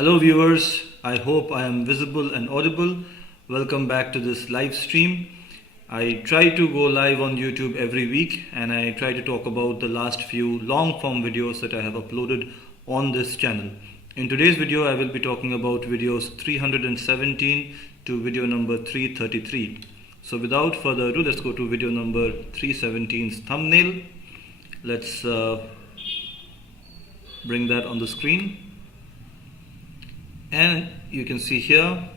Hello viewers, I hope I am visible and audible. Welcome back to this live stream. I try to go live on YouTube every week and I try to talk about the last few long form videos that I have uploaded on this channel. In today's video I will be talking about videos 317 to video number 333. So without further ado, let's go to video number 317's thumbnail. Let's bring that on the screen. And you can see here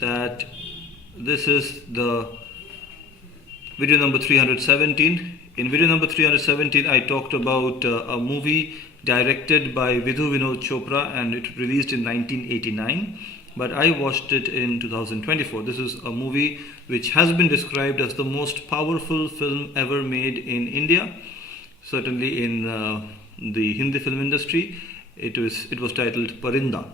that this is the video number 317. In video number 317 I talked about a movie directed by Vidhu Vinod Chopra and it released in 1989, but I watched it in 2024. This is a movie which has been described as the most powerful film ever made in India, certainly in the Hindi film industry. It was titled Parinda.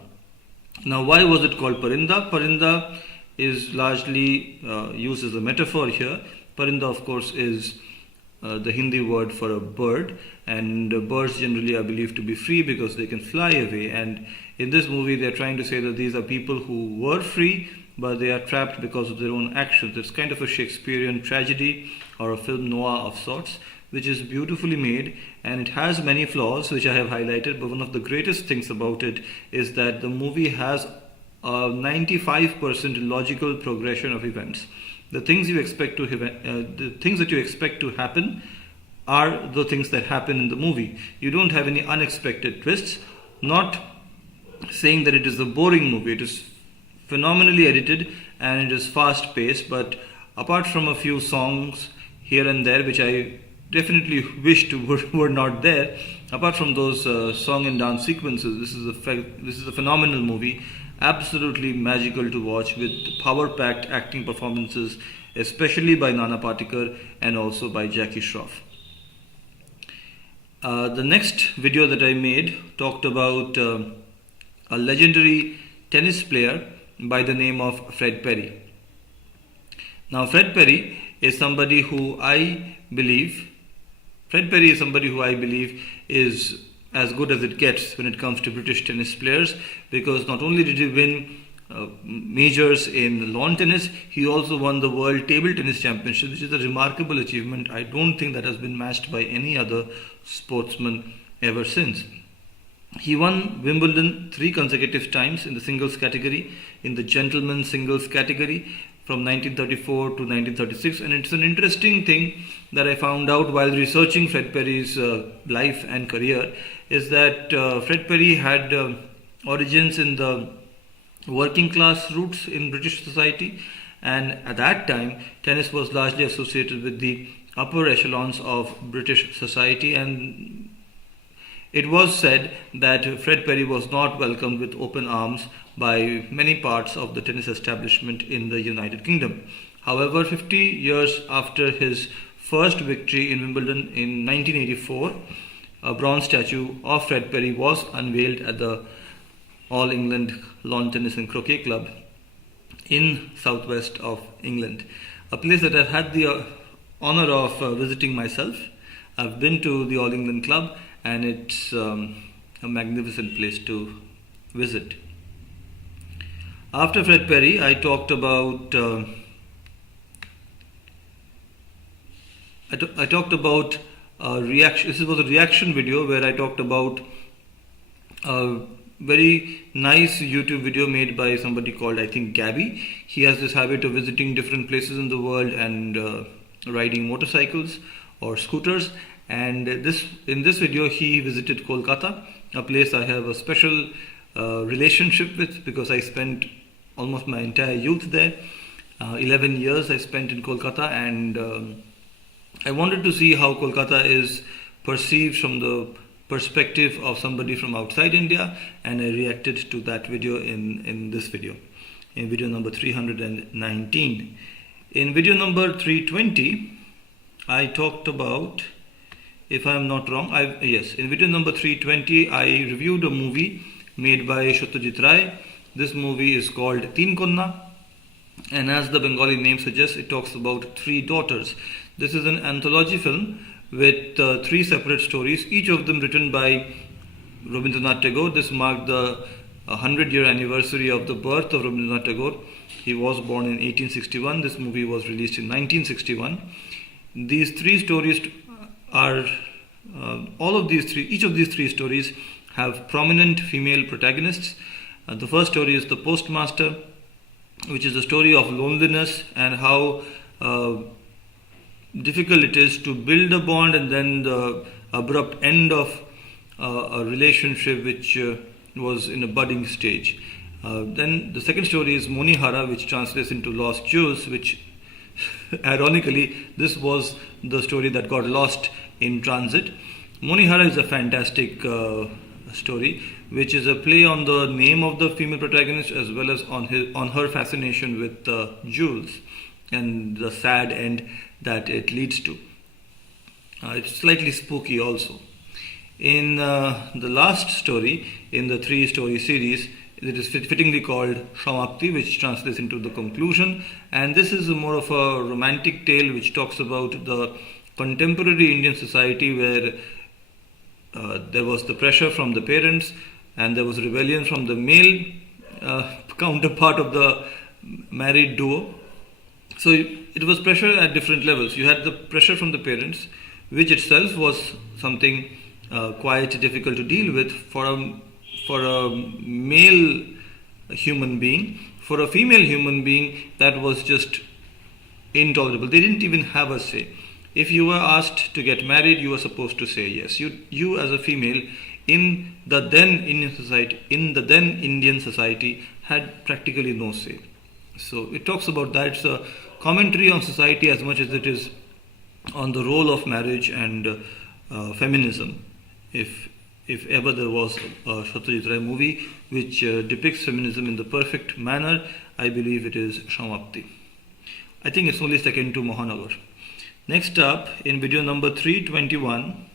Now, why was it called Parinda? Parinda is largely used as a metaphor here. Parinda, of course, is the Hindi word for a bird, and birds generally are believed to be free because they can fly away. And in this movie, they are trying to say that these are people who were free, but they are trapped because of their own actions. It's kind of a Shakespearean tragedy or a film noir of sorts, which is beautifully made, and it has many flaws which I have highlighted, but one of the greatest things about it is that the movie has a 95% logical progression of events. The things you expect to the things that you expect to happen are the things that happen in the movie. You don't have any unexpected twists. Not saying that it is a boring movie. It is phenomenally edited and it is fast paced, but apart from a few songs here and there which I definitely wished were not there, apart from those song and dance sequences, this is a phenomenal movie, absolutely magical to watch, with power-packed acting performances, especially by Nana Patekar and also by Jackie Shroff. The next video that I made talked about a legendary tennis player by the name of Fred Perry. Now, Fred Perry is somebody who I believe is as good as it gets when it comes to British tennis players, because not only did he win majors in lawn tennis, he also won the World Table Tennis Championship, which is a remarkable achievement. I don't think that has been matched by any other sportsman ever since. He won Wimbledon 3 consecutive times in the singles category, in the gentlemen's singles category, from 1934 to 1936, and it's an interesting thing that I found out while researching Fred Perry's life and career, is that Fred Perry had origins in the working class roots in British society, and at that time tennis was largely associated with the upper echelons of British society, and it was said that Fred Perry was not welcomed with open arms by many parts of the tennis establishment in the United Kingdom. However, 50 years after his first victory in Wimbledon in 1984, a bronze statue of Fred Perry was unveiled at the All England Lawn Tennis and Croquet Club in southwest of England, a place that I've had the honor of visiting myself. I've been to the All England Club and it's a magnificent place to visit. After Fred Perry, I talked about a reaction. This was a reaction video where I talked about a very nice YouTube video made by somebody called, I think, Gabby. He has this habit of visiting different places in the world and riding motorcycles or scooters. And in this video he visited Kolkata, a place I have a special relationship with because I spent almost my entire youth there. 11 years I spent in Kolkata, and I wanted to see how Kolkata is perceived from the perspective of somebody from outside India, and I reacted to that video in this video, in video number 319. In video number 320 I talked about, if I am not wrong, in video number 320 I reviewed a movie made by Satyajit Ray. This movie is called Teen Konna, and as the Bengali name suggests, it talks about 3 daughters. This is an anthology film with 3 separate stories, each of them written by Rabindranath Tagore. This marked the 100-year anniversary of the birth of Rabindranath Tagore. He was born in 1861. This movie was released in 1961. These three stories are each of these three stories have prominent female protagonists. The first story is The Postmaster, which is a story of loneliness and how difficult it is to build a bond, and then the abrupt end of a relationship which was in a budding stage. Then the second story is Monihara, which translates into Lost Jewels, which ironically this was the story that got lost in transit. Monihara is a fantastic story, which is a play on the name of the female protagonist as well as on her fascination with jewels and the sad end that it leads to. It's slightly spooky also. In the last story in the three-story series, it is fittingly called Samapti, which translates into the conclusion, and this is more of a romantic tale which talks about the contemporary Indian society where there was the pressure from the parents and there was rebellion from the male counterpart of the married duo. So it was pressure at different levels. You had the pressure from the parents, which itself was something quite difficult to deal with for a male human being. For a female human being, that was just intolerable. They didn't even have a say. If you were asked to get married, you were supposed to say yes. You as a female in the then Indian society had practically no say. So it talks about that. It's a commentary on society as much as it is on the role of marriage and feminism. If ever there was a Satyajit Ray movie which depicts feminism in the perfect manner, I believe it is Samapti. I think it's only second to Mahanagar. Next up, in video number 321,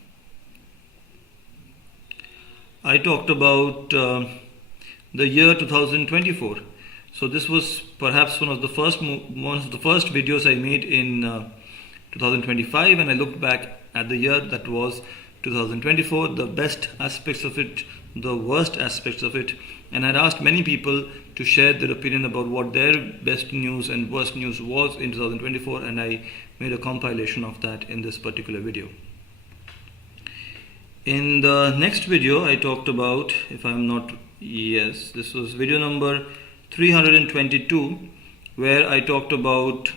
I talked about the year 2024. So this was perhaps one of the first videos I made in 2025, and I looked back at the year that was 2024, the best aspects of it, the worst aspects of it, and I'd asked many people to share their opinion about what their best news and worst news was in 2024, and I made a compilation of that in this particular video. In the next video I talked about, this was video number 322, where I talked about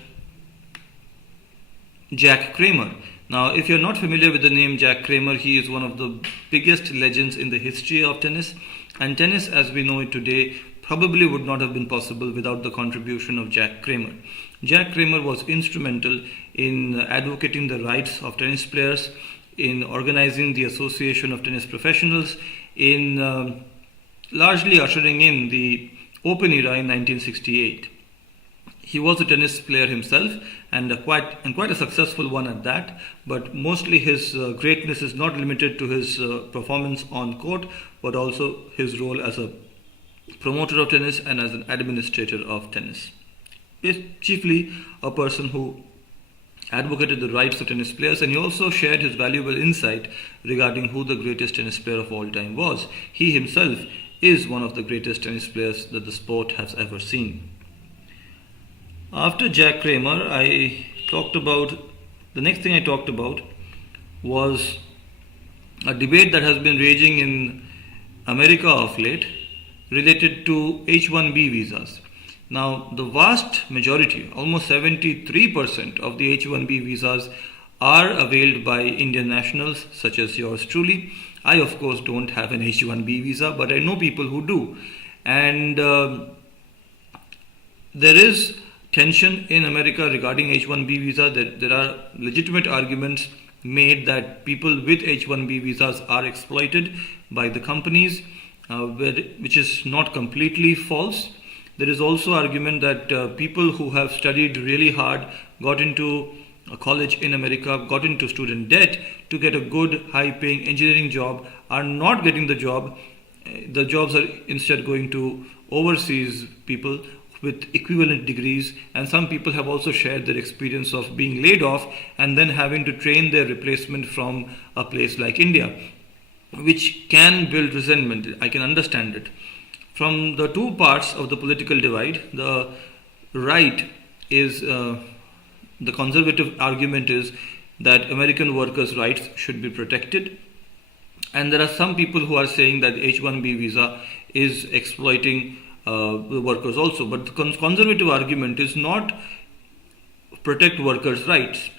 Jack Kramer. Now, if you're not familiar with the name Jack Kramer, he is one of the biggest legends in the history of tennis, and tennis as we know it today probably would not have been possible without the contribution of Jack Kramer. Jack Kramer was instrumental in advocating the rights of tennis players, in organizing the Association of Tennis Professionals, in largely ushering in the Open era in 1968. He was a tennis player himself, and quite a successful one at that, but mostly his greatness is not limited to his performance on court, but also his role as a promoter of tennis and as an administrator of tennis. He's chiefly a person who advocated the rights of tennis players, and he also shared his valuable insight regarding who the greatest tennis player of all time was. He himself is one of the greatest tennis players that the sport has ever seen. After Jack Kramer, the next thing I talked about was a debate that has been raging in America of late related to H-1B visas. Now, the vast majority, almost 73% of the H-1B visas are availed by Indian nationals such as yours truly. I, of course, don't have an H-1B visa, but I know people who do. And there is tension in America regarding H-1B visa. There are legitimate arguments made that people with H-1B visas are exploited by the companies, which is not completely false. There is also argument that people who have studied really hard, got into a college in America, got into student debt to get a good high-paying engineering job are not getting the job. The jobs are instead going to overseas people with equivalent degrees, and some people have also shared their experience of being laid off and then having to train their replacement from a place like India, which can build resentment. I can understand it. from the two parts of the political divide, the right is the conservative argument is that American workers' rights should be protected, and there are some people who are saying that H-1B visa is exploiting the workers also. But the conservative argument is not protect workers' rights,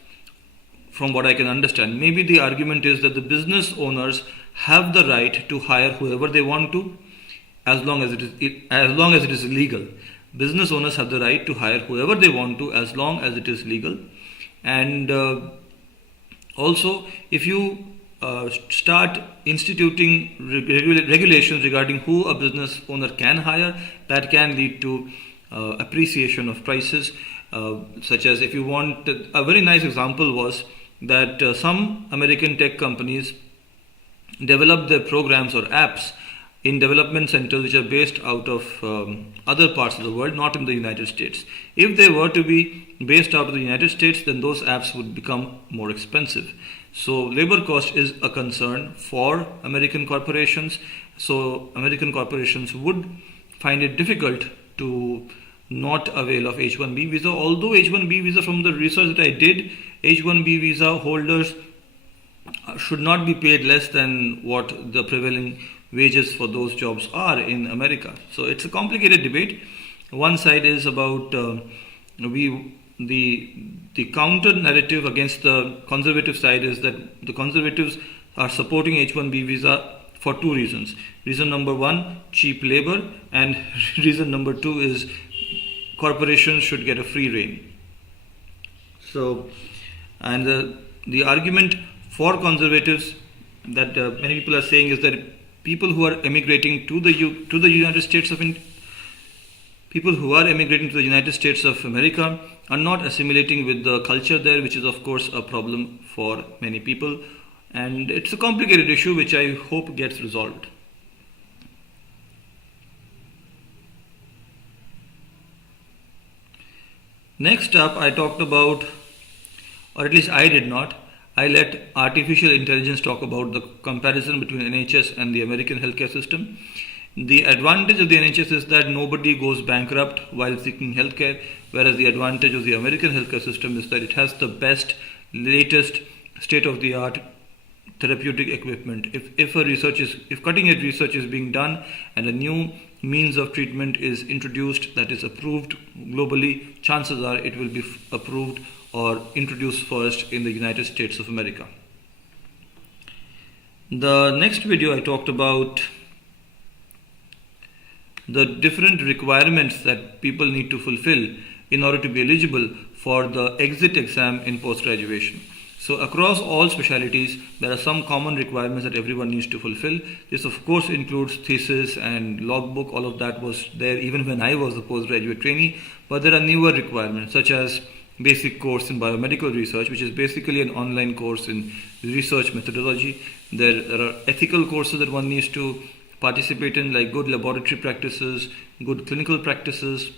from what I can understand. Maybe the argument is that the business owners have the right to hire whoever they want to, as long as it is legal. Business owners have the right to hire whoever they want to as long as it is legal. And also, if you start instituting regulations regarding who a business owner can hire, that can lead to appreciation of prices. Such as, if you want, a very nice example was that some American tech companies develop their programs or apps in development centers which are based out of other parts of the world, not in the United States. If they were to be based out of the United States, then those apps would become more expensive. So labor cost is a concern for American corporations. So American corporations would find it difficult to not avail of H-1B visa. Although H-1B visa, from the research that I did, H-1B visa holders should not be paid less than what the prevailing wages for those jobs are in America. So it's a complicated debate. One side is about the counter narrative against the conservative side is that the conservatives are supporting H-1B visa for two reasons. Reason number one, cheap labor, and reason number two is corporations should get a free rein. So, and the argument for conservatives that many people are saying is that people who are emigrating to the United States of people who are emigrating to the United States of America are not assimilating with the culture there, which is of course a problem for many people, and it's a complicated issue which I hope gets resolved. Next up, I talked about, or at least I did not, I let artificial intelligence talk about the comparison between NHS and the American healthcare system. The advantage of the NHS is that nobody goes bankrupt while seeking healthcare, whereas the advantage of the American healthcare system is that it has the best, latest, state-of-the-art therapeutic equipment. If cutting-edge research is being done and a new means of treatment is introduced that is approved globally, chances are it will be approved or introduced first in the United States of America. The next video I talked about the different requirements that people need to fulfill in order to be eligible for the exit exam in post-graduation. So across all specialties, there are some common requirements that everyone needs to fulfill. This of course includes thesis and logbook. All of that was there even when I was a postgraduate trainee, but there are newer requirements such as basic course in biomedical research, which is basically an online course in research methodology. There are ethical courses that one needs to participate in, like good laboratory practices, good clinical practices.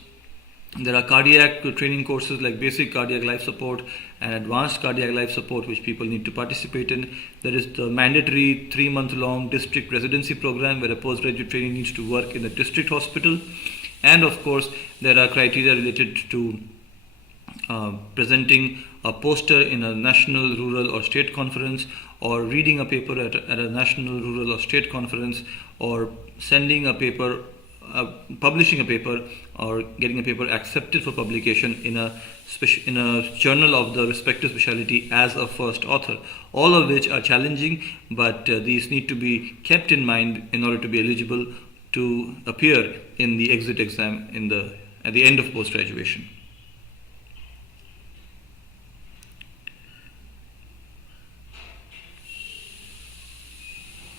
There are cardiac training courses like basic cardiac life support and advanced cardiac life support, which people need to participate in. There is the mandatory 3-month-long district residency program where a postgraduate trainee needs to work in a district hospital. And of course, there are criteria related to presenting a poster in a national, rural or state conference, or reading a paper at a national, rural or state conference, or sending a paper, publishing a paper, or getting a paper accepted for publication in a journal of the respective specialty as a first author. All of which are challenging, but these need to be kept in mind in order to be eligible to appear in the exit exam at the end of post-graduation.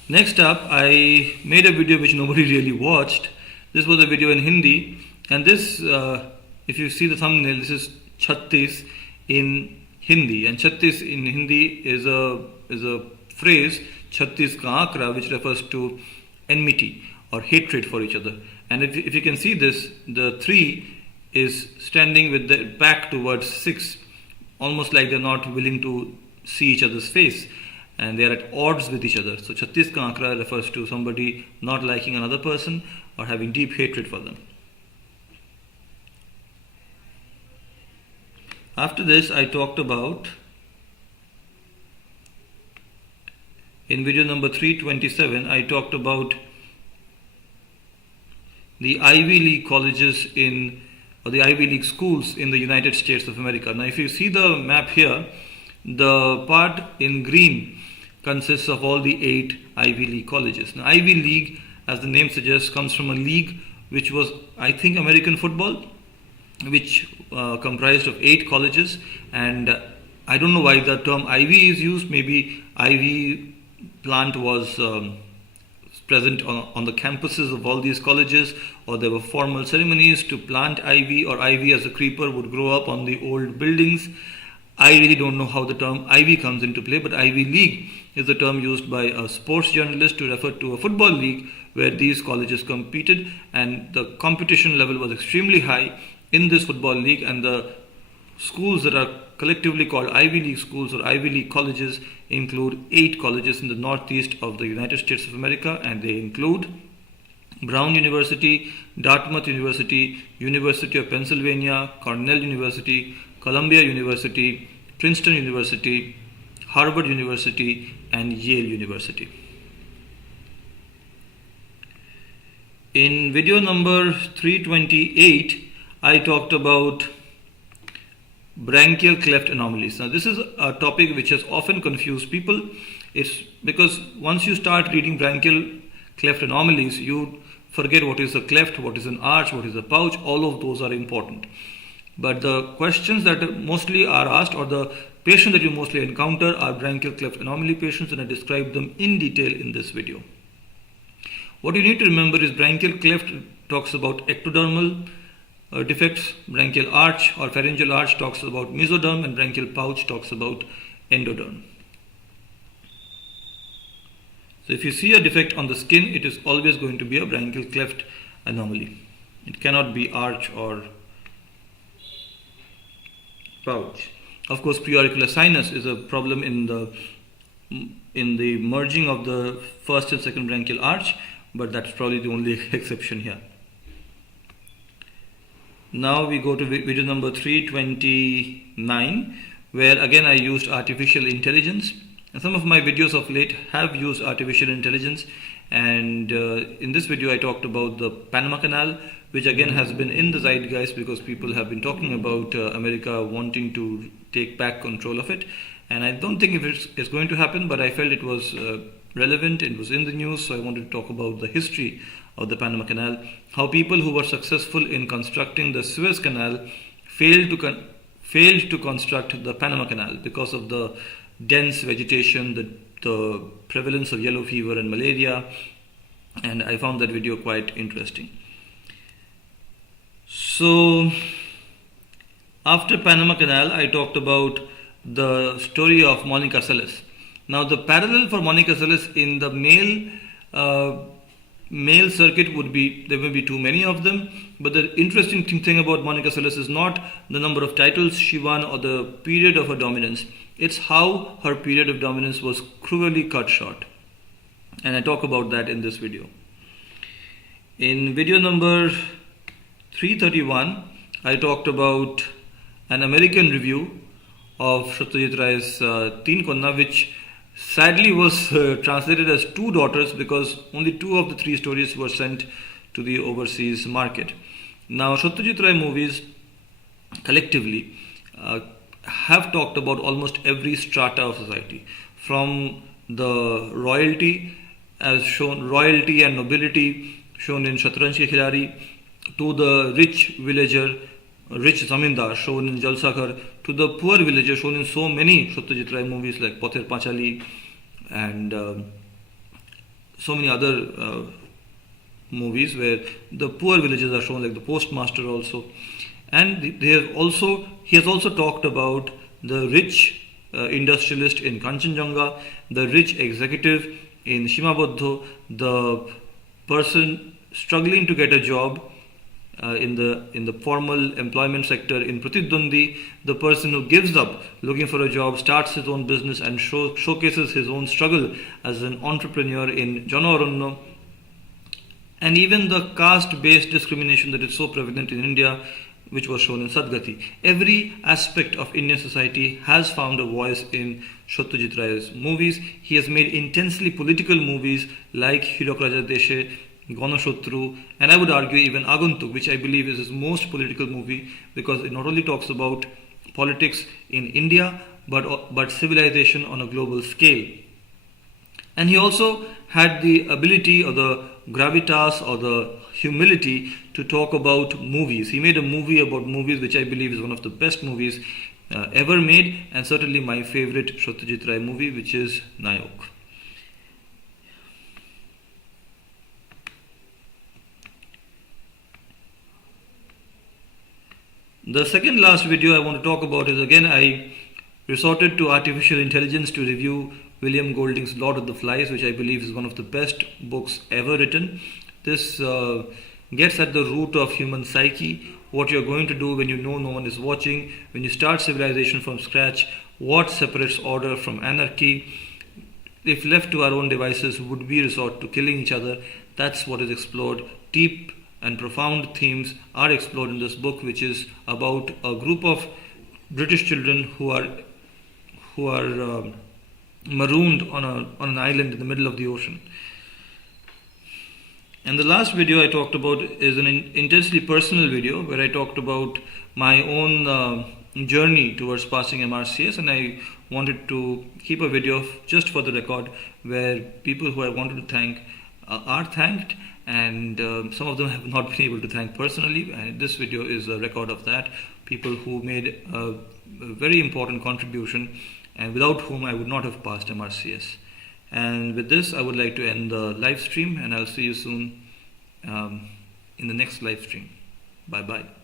Next up, I made a video which nobody really watched. This was a video in Hindi, and this, if you see the thumbnail, this is Chhattis in Hindi, and Chhattis in Hindi is a phrase, Chhattis ka ankra, which refers to enmity or hatred for each other. And if you can see this, the 3 is standing with the back towards 6, almost like they're not willing to see each other's face. and they are at odds with each other. So 36 ka ankra refers to somebody not liking another person or having deep hatred for them. After this, I talked about, in video number 327, I talked about the Ivy League colleges or the Ivy League schools in the United States of America. Now, if you see the map here, the part in green consists of all the 8 Ivy League colleges. Now, Ivy League, as the name suggests, comes from a league which was, I think, American football, which comprised of 8 colleges, and I don't know why the term Ivy is used. Maybe Ivy plant was present on the campuses of all these colleges, or there were formal ceremonies to plant ivy, or ivy as a creeper would grow up on the old buildings. I really don't know how the term ivy comes into play, but Ivy League is the term used by a sports journalist to refer to a football league where these colleges competed, and the competition level was extremely high in this football league, and the schools that are collectively called Ivy League schools or Ivy League colleges include 8 colleges in the northeast of the United States of America, and they include Brown University, Dartmouth University, University of Pennsylvania, Cornell University, Columbia University, Princeton University, Harvard University, and Yale University. In video number 328, I talked about branchial cleft anomalies. Now, this is a topic which has often confused people. It's because once you start reading branchial cleft anomalies, you forget what is a cleft, what is an arch, what is a pouch. All of those are important. But the questions that mostly are asked, or the patients that you mostly encounter, are branchial cleft anomaly patients, and I described them in detail in this video. What you need to remember is branchial cleft talks about ectodermal defects, branchial arch or pharyngeal arch talks about mesoderm, and branchial pouch talks about endoderm. So if you see a defect on the skin, it is always going to be a branchial cleft anomaly. It cannot be arch or pouch. Of course, preauricular sinus is a problem in the merging of the first and second branchial arch, but that's probably the only exception here. Now we go to video number 329, where again I used artificial intelligence. And some of my videos of late have used artificial intelligence, and in this video I talked about the Panama Canal, which again has been in the zeitgeist because people have been talking about America wanting to take back control of it. And I don't think it's going to happen, but I felt it was relevant, it was in the news, so I wanted to talk about the history of the Panama Canal, how people who were successful in constructing the Suez Canal failed to construct the Panama Canal because of the dense vegetation, the prevalence of yellow fever and malaria, and I found that video quite interesting. So after Panama Canal, I talked about the story of Monica Seles. Now, the parallel for Monica Seles in the male circuit would be, there may be too many of them, but the interesting thing about Monica Seles is not the number of titles she won or the period of her dominance. It's how her period of dominance was cruelly cut short, and I talk about that in this video. In video number 331, I talked about an American review of Satyajit Ray's Teen Konna, which sadly was translated as Two Daughters because only 2 of the 3 stories were sent to the overseas market. Now, Satyajit Ray movies collectively have talked about almost every strata of society, from the royalty as shown, royalty and nobility shown in Shatranj Ke Khiladi, to the rich villager, rich zamindar shown in Jalsa, to the poor villager shown in so many Satyajit Ray movies like Pather Panchali and so many other movies where the poor villagers are shown, like the Postmaster also. And he has also talked about the rich industrialist in Kanchenjunga, the rich executive in Shimabadho, the person struggling to get a job in the formal employment sector in Pratidwandi, the person who gives up looking for a job, starts his own business, and showcases his own struggle as an entrepreneur in Jana, and even the caste-based discrimination that is so prevalent in India, which was shown in Sadgati. Every aspect of Indian society has found a voice in Satyajit Ray's movies. He has made intensely political movies like Hirok Raja Deshe, Ganashotru, and I would argue even Aguntuk, which I believe is his most political movie, because it not only talks about politics in India but civilization on a global scale. And he also had the ability or the gravitas or the humility to talk about movies. He made a movie about movies which I believe is one of the best movies ever made, and certainly my favorite Satyajit Ray movie, which is Nayok. The second last video I want to talk about is, again, I resorted to artificial intelligence to review William Golding's Lord of the Flies, which I believe is one of the best books ever written. This gets at the root of human psyche, what you're going to do when you know no one is watching, when you start civilization from scratch, what separates order from anarchy. If left to our own devices, would we resort to killing each other? That's what is explored. Deep and profound themes are explored in this book, which is about a group of British children who are marooned on an island in the middle of the ocean. And the last video I talked about is an intensely personal video where I talked about my own journey towards passing MRCS, and I wanted to keep a video just for the record where people who I wanted to thank are thanked, and some of them have not been able to thank personally, and this video is a record of that. People who made a very important contribution and without whom I would not have passed MRCS. And with this, I would like to end the live stream, and I'll see you soon in the next live stream. Bye bye.